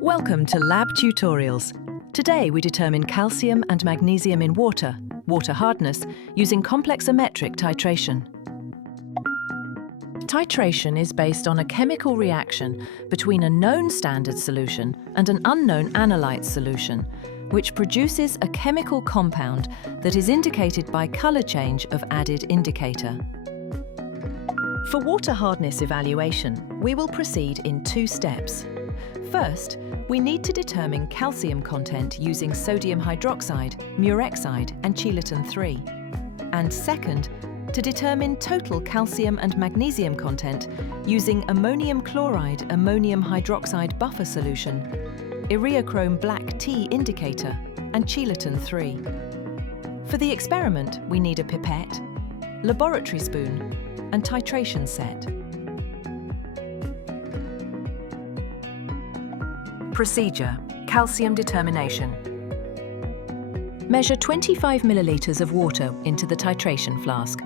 Welcome to Lab Tutorials. Today we determine calcium and magnesium in water hardness, using complexometric titration. Titration is based on a chemical reaction between a known standard solution and an unknown analyte solution, which produces a chemical compound that is indicated by color change of added indicator. For water hardness evaluation, we will proceed in two steps. First, we need to determine calcium content using sodium hydroxide, murexide and chelaton 3. And second, to determine total calcium and magnesium content using ammonium chloride, ammonium hydroxide buffer solution, ureachrome black tea indicator and chelaton 3. For the experiment, we need a pipette, laboratory spoon and titration set. Procedure: calcium determination. Measure 25 milliliters of water into the titration flask.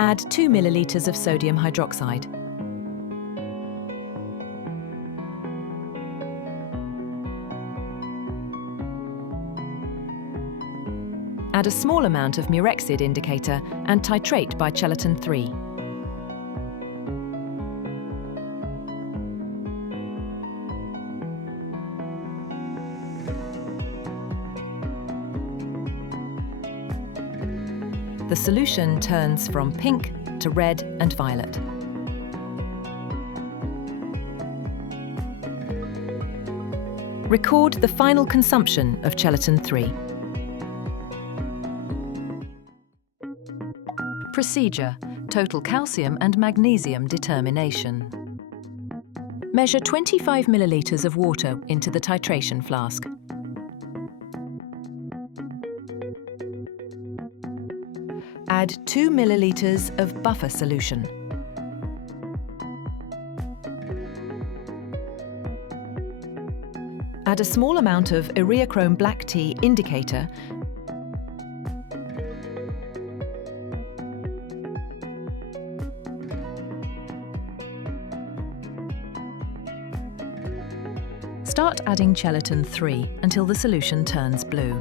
Add 2 milliliters of sodium hydroxide. Add a small amount of murexide indicator and titrate by chelaton 3. The solution turns from pink to red and violet. Record the final consumption of chelaton 3. Procedure: total calcium and magnesium determination. Measure 25 milliliters of water into the titration flask. Add 2 milliliters of buffer solution. Add a small amount of ureachrome black tea indicator Start adding chelaton 3 until the solution turns blue.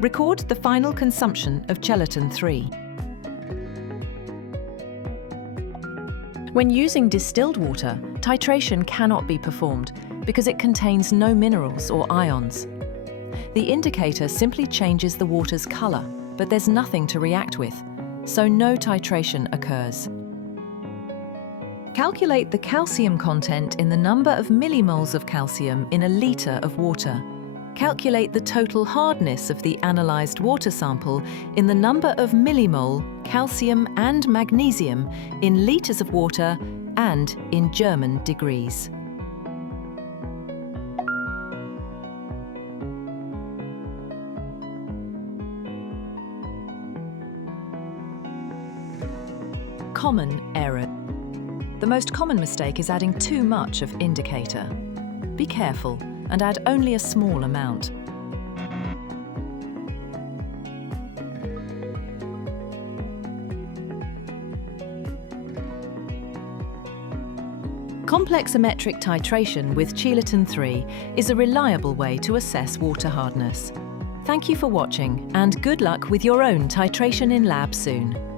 Record the final consumption of chelaton 3. When using distilled water, titration cannot be performed because it contains no minerals or ions. The indicator simply changes the water's color, but there's nothing to react with, so no titration occurs. Calculate the calcium content in the number of millimoles of calcium in a litre of water. Calculate the total hardness of the analysed water sample in the number of millimole calcium and magnesium in litres of water and in German degrees. Common error. The most common mistake is adding too much of indicator. Be careful and add only a small amount. Complexometric titration with chelaton 3 is a reliable way to assess water hardness. Thank you for watching and good luck with your own titration in lab soon.